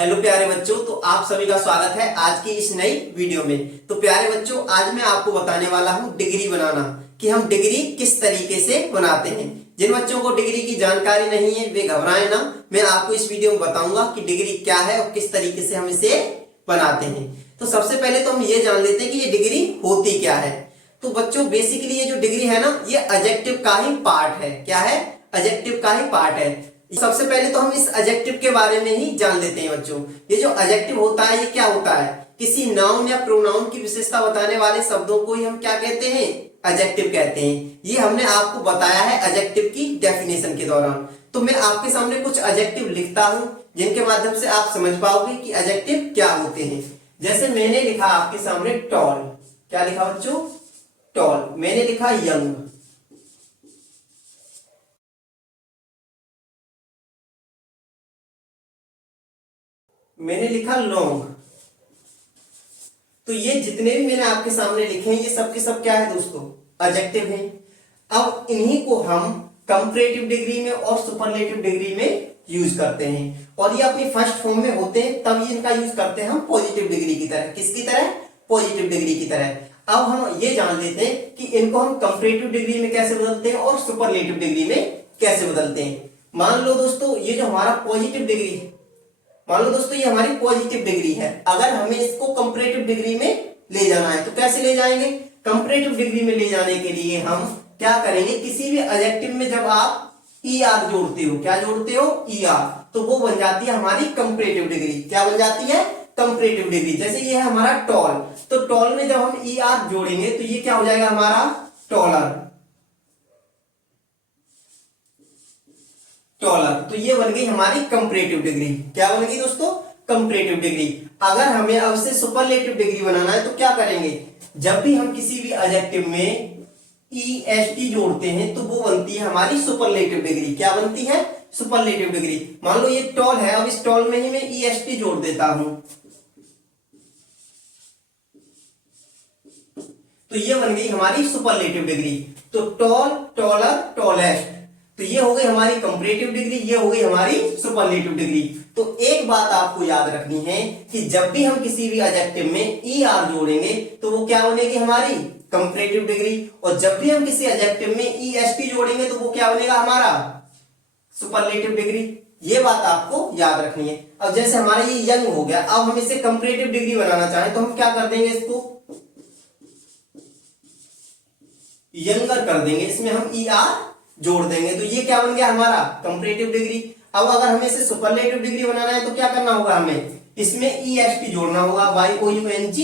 Hello प्यारे बच्चों, तो आप सभी का स्वागत है आज की इस नई वीडियो में। तो प्यारे बच्चों, आज मैं आपको बताने वाला हूं डिग्री बनाना, कि हम डिग्री किस तरीके से बनाते हैं। जिन बच्चों को डिग्री की जानकारी नहीं है वे घबराएं ना, मैं आपको इस वीडियो में बताऊंगा कि डिग्री क्या है और किस तरीके से हम इसे बनाते हैं। तो सबसे पहले तो हम ये जान लेते हैं कि ये डिग्री होती क्या है। तो बच्चों बेसिकली ये जो डिग्री है ना, ये एडजेक्टिव का ही पार्ट है। क्या है? एडजेक्टिव का ही पार्ट है। सबसे पहले तो हम इस एडजेक्टिव के बारे में ही जान लेते हैं बच्चों। ये जो एडजेक्टिव होता है ये क्या होता है? किसी नाउन या प्रोनाउन की विशेषता बताने वाले शब्दों को ही हम क्या कहते हैं? एडजेक्टिव कहते हैं। ये हमने आपको बताया है एडजेक्टिव की डेफिनेशन के दौरान। तो मैं आपके सामने कुछ एडजेक्टिव लिखता हूं जिनके माध्यम से आप समझ पाओगे कि एडजेक्टिव क्या होते हैं। जैसे मैंने लिखा आपके सामने टॉल। क्या लिखा बच्चों? टॉल। मैंने लिखा यंग। मैंने लिखा लॉन्ग। तो ये जितने भी मैंने आपके सामने लिखे हैं ये सब के सब क्या है दोस्तों? एडजेक्टिव हैं। अब इन्हीं को हम कंपैरेटिव डिग्री में और सुपरलेटिव डिग्री में यूज करते हैं, और ये अपनी फर्स्ट फॉर्म में होते हैं तब ये इनका यूज करते हैं हम पॉजिटिव डिग्री की तरह। किसकी तरह? पॉजिटिव डिग्री की तरह। अब हम ये जान लेते हैं कि इनको हम कंपैरेटिव डिग्री में कैसे बदलते हैं और सुपरलेटिव डिग्री में कैसे बदलते हैं। मान लो दोस्तों, ये जो हमारा पॉजिटिव डिग्री है, मान लो दोस्तों ये हमारी पॉजिटिव डिग्री है। अगर हमें इसको कंपैरेटिव डिग्री में ले जाना है तो कैसे ले जाएंगे? कंपैरेटिव डिग्री में ले जाने के लिए हम क्या करेंगे, किसी भी एडजेक्टिव में जब आप ER जोड़ते हो, क्या जोड़ते हो? ER, तो वो बन जाती है हमारी कंपैरेटिव डिग्री। क्या बन जाती है? Comparative degree. जैसे ये है हमारा टॉल, तो टॉल में जब हम ER जोड़ेंगे तो ये क्या हो जाएगा हमारा? टॉलर। टॉलर। तो ये बन गई हमारी कंपैरेटिव डिग्री। क्या बन गई दोस्तों? Comparative degree. अगर हमें अब से सुपरलेटिव डिग्री बनाना है तो क्या करेंगे? जब भी हम किसी भी एडजेक्टिव में EST जोड़ते हैं तो वो बनती है हमारी सुपरलेटिव डिग्री। क्या बनती है? Superlative degree. मान लो ये टॉल है, अब इस टॉल में ही मैं EST जोड़ देता हूं तो ये बन गई हमारी सुपरलेटिव डिग्री। तो टॉल, टॉलर, टॉलेस्ट। तो ये हो गई हमारी कंपैरेटिव डिग्री, ये हो गई हमारी सुपरलेटिव डिग्री। तो एक बात आपको याद रखनी है कि जब भी हम किसी भी एडजेक्टिव में ER जोड़ेंगे तो वो क्या बनेगी? हमारी कंपैरेटिव डिग्री। और जब भी हम किसी एडजेक्टिव में EST जोड़ेंगे तो वो क्या बनेगा? हमारा सुपरलेटिव डिग्री। ये बात आपको याद रखनी है। अब जैसे हमारा ये यंग हो गया, अब हम इसे कंपैरेटिव डिग्री बनाना चाहें तो हम क्या कर देंगे? इसको यंगर कर देंगे, इसमें हम ER जोड़ देंगे तो ये क्या बन गया हमारा? Comparative degree. अब अगर हमें इसे सुपरलेटिव डिग्री बनाना है तो क्या करना होगा? हमें इसमें EST जोड़ना होगा, YOUNG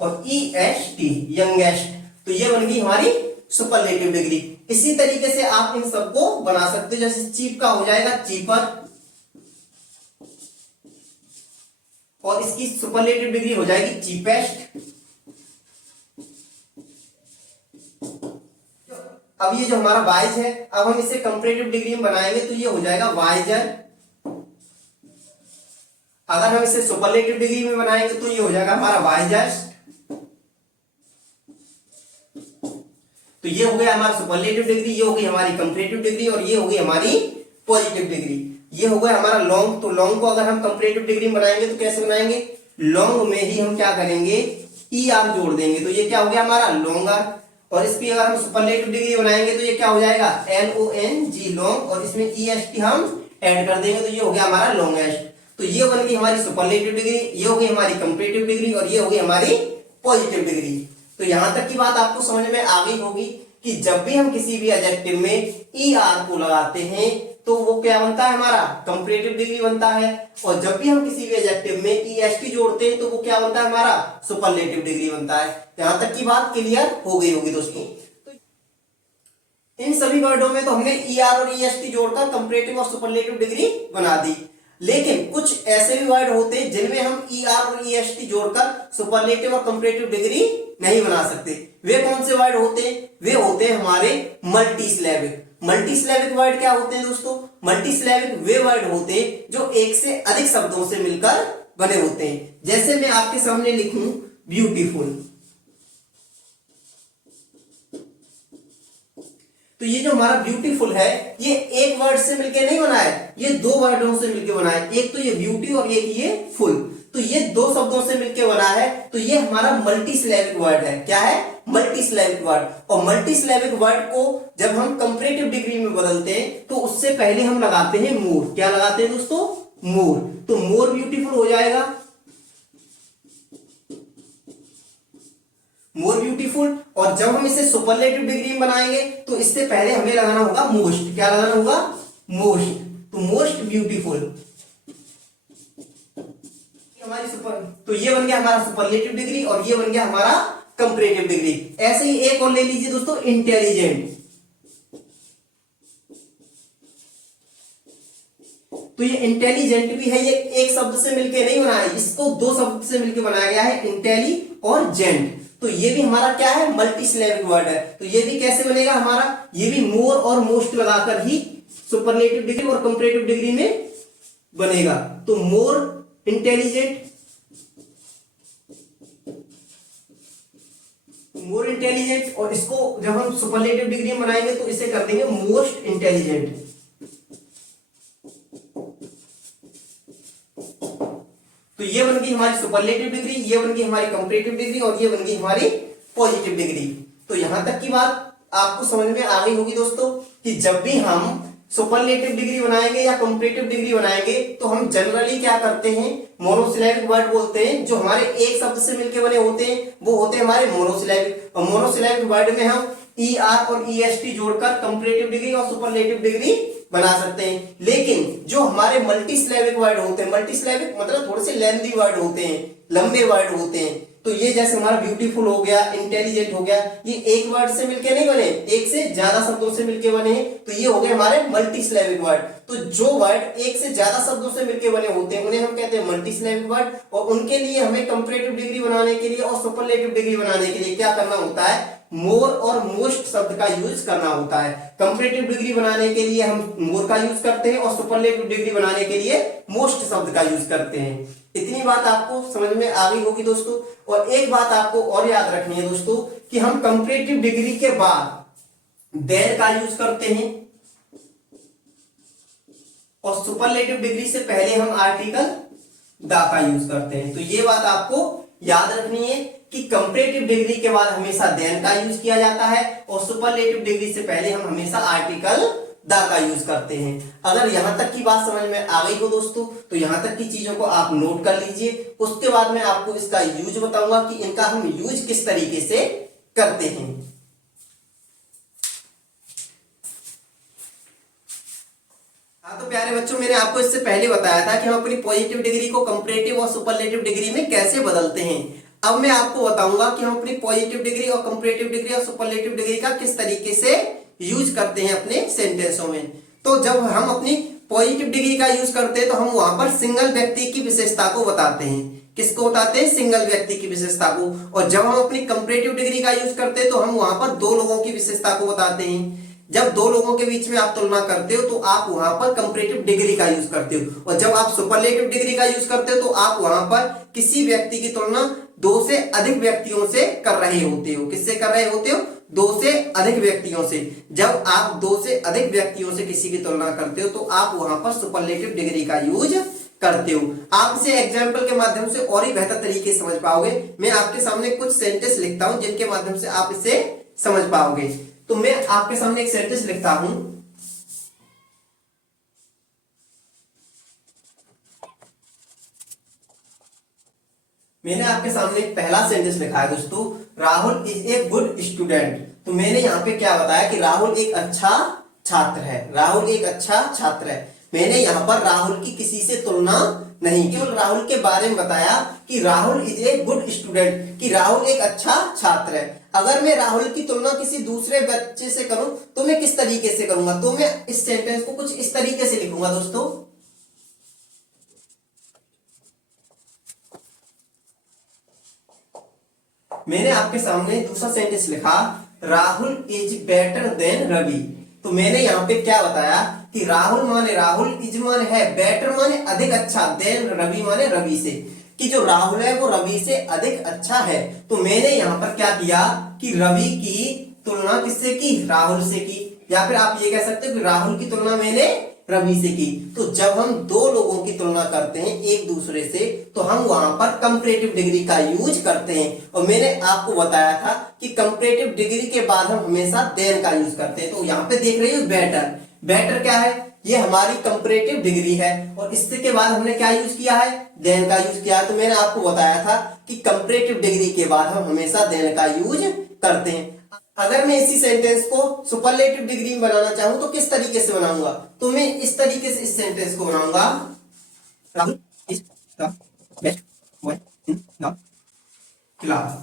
और EST, यंगेस्ट। तो ये बन गई हमारी सुपरलेटिव डिग्री। इसी तरीके से आप इन सबको बना सकते हो। जैसे चीप का हो जाएगा चीपर, और इसकी सुपरलेटिव डिग्री हो जाएगी चीपेस्ट। अब ये जो हमारा वाइज है, अब हम इसे कंपैरेटिव डिग्री में बनाएंगे तो ये हो जाएगा वाइजर। अगर हम इसे सुपरलेटिव डिग्री में बनाएंगे तो ये हो जाएगा हमारा वाइजेस्ट। तो ये हो गया हमारा सुपरलेटिव डिग्री, ये हो गई हमारी कंपैरेटिव डिग्री, और ये हो गई हमारी पॉजिटिव डिग्री। ये हो गया हमारा लॉन्ग। तो लॉन्ग को अगर हम कंपैरेटिव डिग्री में बनाएंगे तो कैसे बनाएंगे? लॉन्ग में ही हम क्या करेंगे? ER जोड़ देंगे तो ये क्या हो गया हमारा? लॉन्गर। और इसकी अगर हम सुपरलेटिव डिग्री बनाएंगे तो ये क्या हो जाएगा? LONG, लॉन्ग, और इसमें EST हम ऐड कर देंगे तो ये हो गया हमारा लॉन्गेस्ट। तो ये बन गई हमारी सुपरलेटिव डिग्री, ये हो गई हमारी कंपैरेटिव डिग्री, और ये हो गई हमारी पॉजिटिव डिग्री। तो यहां तक की बात आपको समझ में आ गई होगी कि जब भी हम किसी भी एडजेक्टिव में ER को लगाते हैं तो वो क्या बनता है? हमारा कंपैरेटिव डिग्री बनता है। और जब भी हम किसी भी एडजेक्टिव में EST जोड़ते हैं तो वो क्या बनता है? हमारा सुपरलेटिव डिग्री बनता है। यहां तक की बात क्लियर हो गई होगी दोस्तों। तो इन सभी वर्डों में तो हमने ER और EST जोड़कर कंपैरेटिव और सुपरलेटिव डिग्री बना दी। लेकिन कुछ ऐसे भी वर्ड होते हैं जिनमें हम ER और EST जोड़कर सुपरलेटिव और कंपैरेटिव डिग्री नहीं बना सकते। वे कौन से वर्ड होते हैं? वे होते हैं हमारे मल्टीसिलेबिक। मल्टीसिलेबिक वर्ड क्या होते हैं दोस्तों? मल्टीसिलेबिक वे वर्ड होते हैं जो एक से अधिक शब्दों से मिलकर बने होते हैं। जैसे मैं आपके सामने लिखूं ब्यूटीफुल, तो ये जो हमारा ब्यूटीफुल है ये एक वर्ड से मिलके नहीं बना है, ये दो वर्डों से मिलके बना है। एक तो ये ब्यूटी और एक ये फुल, तो ये दो शब्दों से मिलके बना है। तो ये हमारा मल्टीसिलेबिक वर्ड है। क्या है? मल्टीसिलेबिक वर्ड। और मल्टीसिलेबिक वर्ड को जब हम कंपैरेटिव डिग्री में बदलते हैं तो उससे पहले हम लगाते हैं मोर। क्या लगाते हैं दोस्तों? मोर। तो मोर ब्यूटीफुल हो जाएगा, मोर ब्यूटीफुल। और जब हम इसे सुपरलेटिव डिग्री में बनाएंगे तो इससे पहले हमें लगाना होगा मोस्ट। क्या लगाना होगा? मोस्ट। तो मोस्ट ब्यूटीफुल हमारी तो ये बन गया हमारा सुपरलेटिव डिग्री और ये बन गया हमारा कंपैरेटिव डिग्री। ऐसे ही एक और ले लीजिए दोस्तों, इंटेलिजेंट। तो ये इंटेलिजेंट भी है, ये एक शब्द से मिलके नहीं बना है, इसको दो शब्द से मिलके बनाया गया है, इंटेली और जेंट। तो ये भी हमारा क्या है? मल्टीसिलेबिक वर्ड है। तो ये भी कैसे बनेगा हमारा? ये भी मोर और मोस्ट लगाकर ही सुपरलेटिव डिग्री और कंपैरेटिव डिग्री में बनेगा। तो मोर इंटेलिजेंट, मोर इंटेलिजेंट, और इसको जब हम सुपरलेटिव डिग्री में बनाएंगे तो इसे कर देंगे मोस्ट इंटेलिजेंट। तो ये बन गई हमारी सुपरलेटिव डिग्री, ये बन गई हमारी कंपैरेटिव डिग्री और ये बन गई हमारी पॉजिटिव डिग्री। तो यहां तक की बात आपको समझ में आ गई होगी दोस्तों कि जब भी हम सुपरलेटिव डिग्री बनाएंगे या कंपैरेटिव डिग्री बनाएंगे तो हम जनरली क्या करते हैं? मोनोसिलेबिक वर्ड बोलते हैं। जो हमारे एक शब्द से मिलके बने होते हैं वो होते हैं हमारे मोनोसिलेबिक। और मोनोसिलेबिक वर्ड में हम ER और EST जोड़कर कंपैरेटिव डिग्री और सुपरलेटिव डिग्री बना सकते हैं। लेकिन जो हमारे मल्टीसिलेबिक वर्ड होते हैं, मल्टीसिलेबिक मतलब थोड़े से लेंथी वर्ड होते हैं, लंबे वर्ड होते हैं। तो ये जैसे हमारा ब्यूटीफुल हो गया, इंटेलिजेंट हो गया, ये एक वर्ड से मिलके नहीं बने, एक से ज्यादा शब्दों से मिलके बने हैं। तो ये हो गए हमारे मल्टीसिलेबिक वर्ड। तो जो वर्ड एक से ज्यादा शब्दों से मिलके बने होते हैं उन्हें हम कहते हैं मल्टीसिलेबिक वर्ड। और उनके लिए हमें कंपैरेटिव डिग्री बनाने के लिए और सुपरलेटिव डिग्री बनाने के लिए क्या करना होता है? मोर और मोस्ट शब्द का यूज करना होता है। कंपैरेटिव डिग्री बनाने के लिए हम मोर का यूज करते हैं और सुपरलेटिव डिग्री बनाने के लिए मोस्ट शब्द का यूज करते हैं। इतनी बात आपको समझ में आ गई होगी दोस्तों। और एक बात आपको और याद रखनी है दोस्तों कि हम कंपैरेटिव डिग्री के बाद देन का यूज करते हैं और सुपरलेटिव डिग्री से पहले हम आर्टिकल द का यूज करते हैं। तो ये बात आपको याद रखनी है कि कंपैरेटिव डिग्री के बाद हमेशा देन का यूज किया जाता है और सुपरलेटिव डिग्री से पहले हम हमेशा आर्टिकल द का यूज करते हैं। अगर यहां तक की बात समझ में आ गई हो दोस्तों तो यहां तक की चीजों को आप नोट कर लीजिए। उसके बाद मैं आपको इसका यूज बताऊंगा कि इनका हम यूज किस तरीके से करते हैं। हाँ तो प्यारे बच्चों, मैंने आपको इससे पहले बताया था कि हम अपनी पॉजिटिव डिग्री को कंपैरेटिव और सुपरलेटिव डिग्री में कैसे बदलते हैं। अब मैं आपको बताऊंगा कि हम अपनी पॉजिटिव डिग्री और कंपैरेटिव डिग्री और सुपरलेटिव डिग्री का किस तरीके से यूज करते हैं अपने सेंटेंसों में। तो जब हम अपनी पॉजिटिव डिग्री का यूज करते हैं तो हम वहां पर सिंगल व्यक्ति की विशेषता को बताते हैं। किसको बताते हैं? सिंगल व्यक्ति की विशेषता को। और जब हम अपनी कंपैरेटिव डिग्री का यूज करते हैं तो हम वहां पर दो लोगों की विशेषता को बताते हैं। जब दो लोगों के बीच में आप तुलना करते हो तो आप वहां पर कंपैरेटिव डिग्री का यूज करते हो। और जब आप सुपरलेटिव डिग्री का यूज करते हो तो आप वहां पर किसी व्यक्ति की तुलना दो से अधिक व्यक्तियों से कर रहे होते हो। किससे कर रहे होते हो? दो से अधिक व्यक्तियों से। जब आप दो से अधिक व्यक्तियों से किसी की तुलना करते हो तो आप वहां पर सुपरलेटिव डिग्री का यूज करते हो। आप इसे एग्जाम्पल के माध्यम से और ही बेहतर तरीके से समझ पाओगे। मैं आपके सामने कुछ सेंटेंस लिखता हूं जिनके माध्यम से आप इसे समझ पाओगे। तो मैं आपके सामने एक सेंटेंस लिखता हूं। मैंने आपके सामने एक पहला सेंटेंस लिखा है दोस्तों, Rahul is a good student. तो मैंने यहाँ पे क्या बताया कि राहुल एक अच्छा छात्र है। राहुल एक अच्छा छात्र है। मैंने यहाँ पर राहुल की किसी से तुलना नहीं, केवल राहुल के बारे में बताया कि Rahul is a good student, कि राहुल एक अच्छा छात्र है। अगर मैं राहुल की तुलना किसी दूसरे बच्चे से करूं तो मैं किस तरीके से करूंगा? तो मैं इस सेंटेंस को कुछ इस तरीके से लिखूंगा दोस्तों। मैंने आपके सामने दूसरा सेंटेंस लिखा, Rahul is better than Ravi. तो मैंने यहाँ पे क्या बताया कि राहुल माने राहुल, इज माने है, बेटर माने अधिक अच्छा, देन रवि माने रवि से, कि जो राहुल है वो रवि से अधिक अच्छा है। तो मैंने यहाँ पर क्या किया कि रवि की तुलना किससे की? राहुल से की। या फिर आप ये कह सकते हो कि राहुल की तुलना मैंने रवि से की। तो जब हम दो लोगों की तुलना करते हैं एक दूसरे से तो हम वहां पर कंपैरेटिव डिग्री का यूज करते हैं। और मैंने आपको बताया था कि कंपैरेटिव डिग्री के बाद हम हमेशा देन का यूज करते हैं। तो यहाँ पे देख रहे हो बेटर, बेटर क्या है, ये हमारी कंपैरेटिव डिग्री है और इससे के बाद हमने क्या यूज किया है, देन का यूज किया है। तो मैंने आपको बताया था कि कंपैरेटिव डिग्री के बाद हम हमेशा देन का यूज करते हैं। अगर मैं इसी सेंटेंस को सुपरलेटिव डिग्री में बनाना चाहूं तो किस तरीके से बनाऊंगा, तो मैं इस तरीके से इस सेंटेंस को बनाऊंगा, Rahul is the best boy in the class.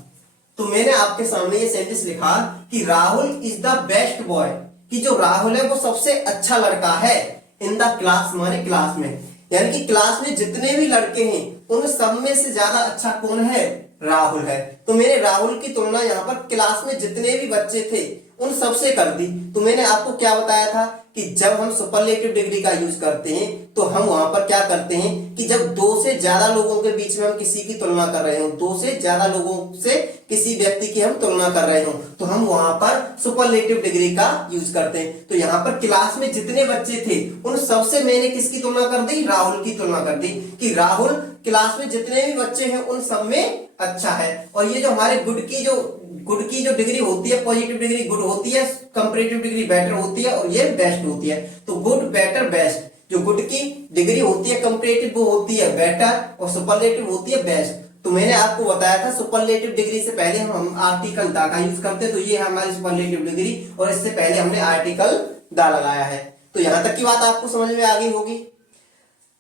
तो मैंने आपके सामने ये सेंटेंस लिखा कि Rahul is the best boy, कि जो राहुल है वो सबसे अच्छा लड़का है, इन द क्लास हमारे क्लास में, यानी कि क्लास में जितने भी लड़के हैं उन सब में से ज्यादा अच्छा कौन है, राहुल है। तो मैंने राहुल की तुलना यहाँ पर क्लास में जितने भी बच्चे थे उन सबसे कर दी। तो मैंने आपको क्या बताया था कि जब हम सुपरलेटिव डिग्री का यूज करते हैं तो हम वहां पर क्या करते हैं कि जब दो से ज्यादा लोगों के बीच में हम किसी की तुलना कर रहे हो, दो से ज्यादा लोगों से किसी व्यक्ति की हम तुलना कर रहे हो, तो हम वहां पर सुपरलेटिव डिग्री का यूज करते हैं। तो यहाँ पर क्लास में जितने बच्चे थे उन सबसे मैंने किसकी तुलना कर दी, राहुल की तुलना कर दी, कि राहुल क्लास में जितने भी बच्चे हैं उन सब में अच्छा है। और ये जो हमारे गुड की जो डिग्री होती है, पॉजिटिव डिग्री गुड होती है, कंपैरेटिव डिग्री बेटर होती है और ये बेस्ट होती है। तो गुड बेटर बेस्ट, जो गुड की डिग्री होती है कंपैरेटिव वो होती है बेटर और सुपरलेटिव होती है बेस्ट। तो मैंने आपको बताया था सुपरलेटिव डिग्री से पहले हम आर्टिकल दा का यूज करते हैं, तो ये है हमारी सुपरलेटिव डिग्री और इससे पहले हमने आर्टिकल दा लगाया है। तो यहां तक की बात आपको समझ में आ गई होगी।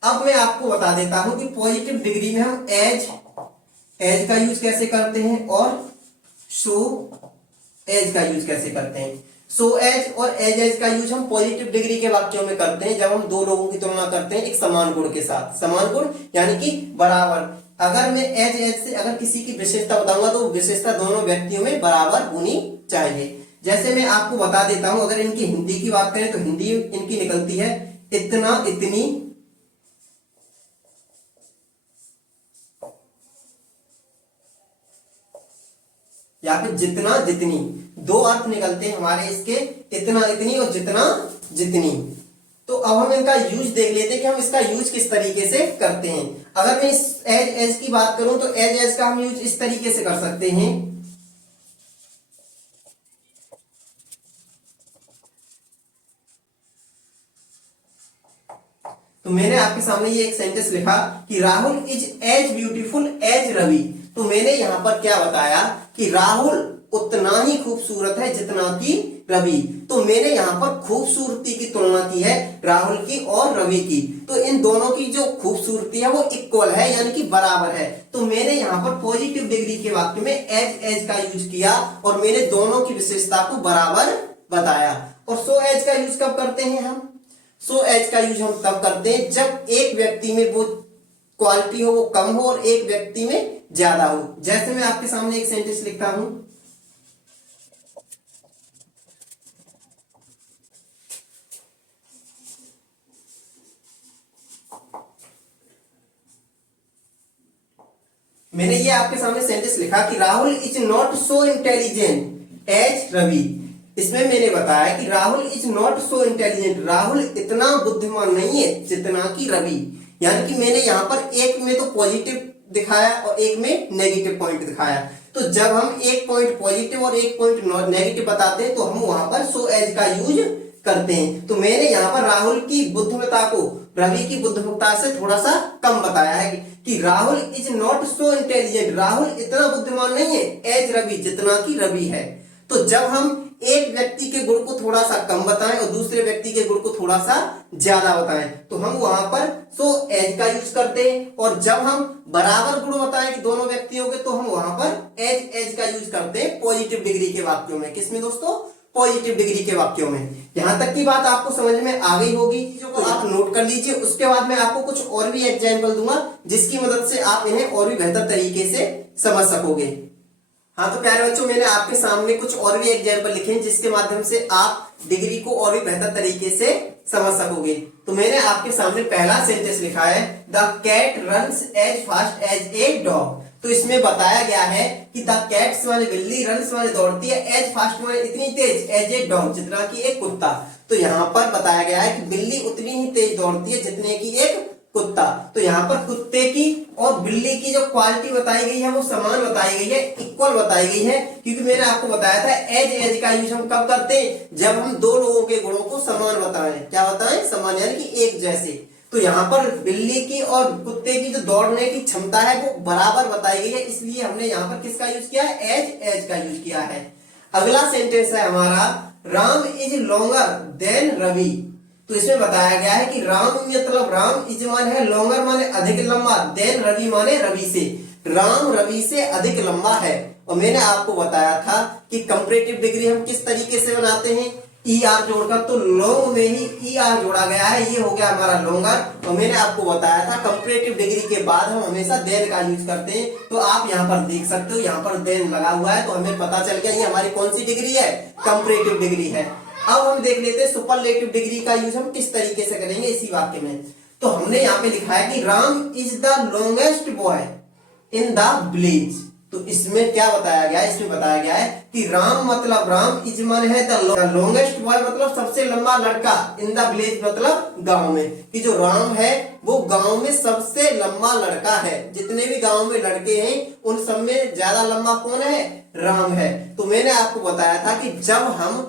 अब मैं आपको बता देता हूं कि पॉजिटिव डिग्री में हम एज का यूज कैसे करते हैं और सो एज का यूज कैसे करते हैं। सो एज और एज का यूज हम पॉजिटिव डिग्री के वाक्यों में करते हैं जब हम दो लोगों की तुलना करते हैं एक समान गुण के साथ। समान गुण यानी कि बराबर। अगर मैं एज से अगर किसी की विशेषता बताऊंगा तो विशेषता दोनों व्यक्तियों में बराबर होनी चाहिए। जैसे मैं आपको बता देता हूं, अगर इनकी हिंदी की बात करें तो हिंदी इनकी निकलती है इतना इतनी, या फिर जितना जितनी। दो अर्थ निकलते हैं हमारे इसके, इतना इतनी और जितना जितनी। तो अब हम इनका यूज देख लेते हैं कि हम इसका यूज किस तरीके से करते हैं। अगर मैं इस एज की बात करूं तो एज का हम यूज इस तरीके से कर सकते हैं, तो मैंने आपके सामने ये एक सेंटेंस लिखा कि Rahul is as beautiful as Ravi. तो मैंने यहां पर क्या बताया कि राहुल उतना ही खूबसूरत है जितना कि रवि। तो मैंने यहां पर खूबसूरती की तुलना की है राहुल की और रवि की। तो इन दोनों की जो खूबसूरती है वो इक्वल है यानी कि बराबर है। तो मैंने यहां पर पॉजिटिव डिग्री के वाक्य में एज का यूज किया और मैंने दोनों की विशेषता को बराबर बताया। और सो एज का यूज कब करते हैं हम, सो एज का यूज हम तब करते हैं जब एक व्यक्ति में वो क्वालिटी हो वो कम हो और एक व्यक्ति में ज्यादा हो। जैसे मैं आपके सामने एक सेंटेंस लिखता हूं, मैंने ये आपके सामने सेंटेंस लिखा कि Rahul is not so intelligent as Ravi. इसमें मैंने बताया कि Rahul is not so intelligent, Rahul इतना बुद्धिमान नहीं है जितना कि रवि। यानी कि मैंने यहां पर एक में तो पॉजिटिव दिखाया और एक में नेगेटिव पॉइंट दिखाया। तो जब हम एक पॉइंट पॉजिटिव और एक पॉइंट नेगेटिव बताते हैं तो हम वहां पर सो एज का यूज करते हैं। तो मैंने यहाँ पर राहुल की बुद्धिमत्ता को रवि की बुद्धिमत्ता से थोड़ा सा कम बताया है कि Rahul is not so intelligent, Rahul इतना बुद्धिमान नहीं है एज रवि जितना कि रवि है। तो जब हम एक व्यक्ति के गुण को थोड़ा सा कम बताएं और दूसरे व्यक्ति के गुण को थोड़ा सा ज्यादा बताएं तो हम वहां पर सो एज का यूज करते हैं। और जब हम बराबर गुण बताएं कि दोनों व्यक्तियों के तो हम वहां पर एज का यूज करते हैं पॉजिटिव डिग्री के वाक्यों में। किसमें दोस्तों, पॉजिटिव डिग्री के वाक्यों में। यहां तक की बात आपको समझ में आ गई होगी, तो आप नोट कर लीजिए। उसके बाद मैं आपको कुछ और भी एग्जाम्पल दूंगा जिसकी मदद से आप इन्हें और भी बेहतर तरीके से समझ सकोगे। हाँ तो प्यारे बच्चों, मैंने आपके सामने कुछ और भी एग्जाम्पल लिखे हैं जिसके माध्यम से आप डिग्री को और भी बेहतर तरीके से समझ सकोगे। तो मैंने आपके सामने पहला सेंटेंस लिखा है the cat runs as fast as a dog. तो इसमें बताया गया है कि द कैट्स माने बिल्ली, रन्स माने दौड़ती है, एज फास्ट माने इतनी तेज, एज ए डॉग जितना कि एक कुत्ता। तो यहाँ पर बताया गया है कि बिल्ली उतनी ही तेज दौड़ती है जितने की एक कुत्ता। तो यहाँ पर कुत्ते की और बिल्ली की जो क्वालिटी बताई गई है वो समान बताई गई है, इक्वल बताई गई है, क्योंकि मैंने आपको बताया था एज एज का यूज हम कब करते हैं, जब हम दो लोगों के गुणों को समान बताएं। क्या बताएं? समान, यानी कि एक जैसे। तो यहाँ पर बिल्ली की और कुत्ते की जो दौड़ने की क्षमता है वो बराबर बताई गई है, इसलिए हमने यहाँ पर किसका यूज किया है? एज एज का यूज किया है। अगला सेंटेंस है हमारा, Ram is longer than Ravi. तो इसमें बताया गया है कि राम मतलब राम इज माने है लॉन्गर माने अधिक लंबा, देन रवि माने रवि से, राम रवि से अधिक लंबा है। और मैंने आपको बताया था कि कंपैरेटिव डिग्री हम किस तरीके से बनाते हैं, ई आर जोड़कर। तो लॉन्ग में ही ई आर जोड़ा गया है, ये हो गया हमारा लॉन्गर। और मैंने आपको बताया था कंपैरेटिव डिग्री के बाद हम हमेशा देन का यूज करते हैं। तो आप यहाँ पर देख सकते हो, यहाँ पर देन लगा हुआ है, तो हमें पता चल गया ये हमारी कौन सी डिग्री है? कंपैरेटिव डिग्री है। अब हम देख लेते हैं सुपरलेटिव डिग्री का यूज हम किस तरीके से करेंगे इसी वाक्य में। तो हमने यहाँ पे लिखा है कि Ram is the longest boy in the village. तो इसमें क्या बताया गया है? इसमें बताया गया है कि राम मतलब राम इज मन है द लॉन्गेस्ट बॉय मतलब सबसे लंबा लड़का, इन द विलेज मतलब गांव में, कि जो राम है वो गांव में सबसे लंबा लड़का है। जितने भी गांव में लड़के हैं उन सब में ज्यादा लंबा कौन है? राम है। तो मैंने आपको बताया था कि जब हम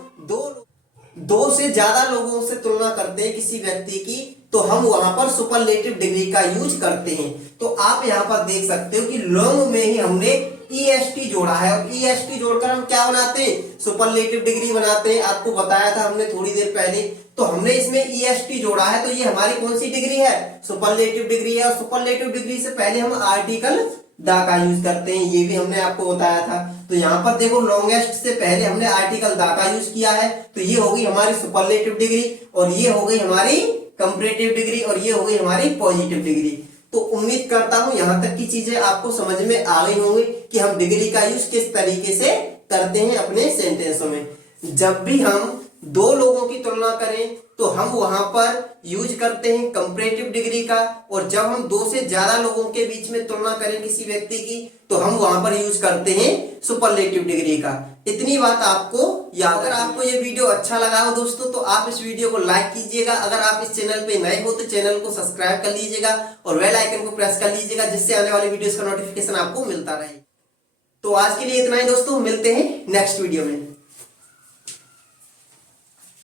दो से ज्यादा लोगों से तुलना करते हैं किसी व्यक्ति की, तो हम वहां पर सुपरलेटिव डिग्री का यूज करते हैं। तो आप यहां पर देख सकते हो कि लॉन्ग में ही हमने ईएसटी जोड़ा है, और ईएसटी जोड़कर हम क्या बनाते हैं? सुपरलेटिव डिग्री बनाते हैं। आपको बताया था हमने थोड़ी देर पहले। तो हमने इसमें ईएसटी जोड़ा है, तो ये हमारी कौन सी डिग्री है? सुपरलेटिव डिग्री है। और सुपरलेटिव डिग्री से पहले हम आर्टिकल दा का यूज करते हैं, ये भी हमने आपको बताया था। तो यहाँ पर देखो लॉन्गेस्ट से पहले हमने आर्टिकल दा का यूज किया है, तो ये हो गई हमारी सुपरलेटिव डिग्री, और ये हो गई हमारी कंपैरेटिव डिग्री, और ये हो गई हमारी पॉजिटिव डिग्री। तो उम्मीद करता हूं यहां तक की चीजें आपको समझ में आ गई होंगी कि हम डिग्री का यूज किस तरीके से करते हैं अपने सेंटेंसों में। जब भी हम दो लोगों की तुलना करें तो हम वहां पर यूज करते हैं कंपैरेटिव डिग्री का, और जब हम दो से ज्यादा लोगों के बीच में तुलना करें किसी व्यक्ति की तो हम वहां पर यूज करते हैं सुपरलेटिव डिग्री का। इतनी बात आपको याद। अगर आपको ये वीडियो अच्छा लगा हो दोस्तों तो आप इस वीडियो को लाइक कीजिएगा। अगर आप इस चैनल पे नए हो तो चैनल को सब्सक्राइब कर लीजिएगा और बेल आइकन को प्रेस कर लीजिएगा, जिससे आने वाली वीडियोस का नोटिफिकेशन आपको मिलता रहे। तो आज के लिए इतना ही दोस्तों, मिलते हैं नेक्स्ट वीडियो में।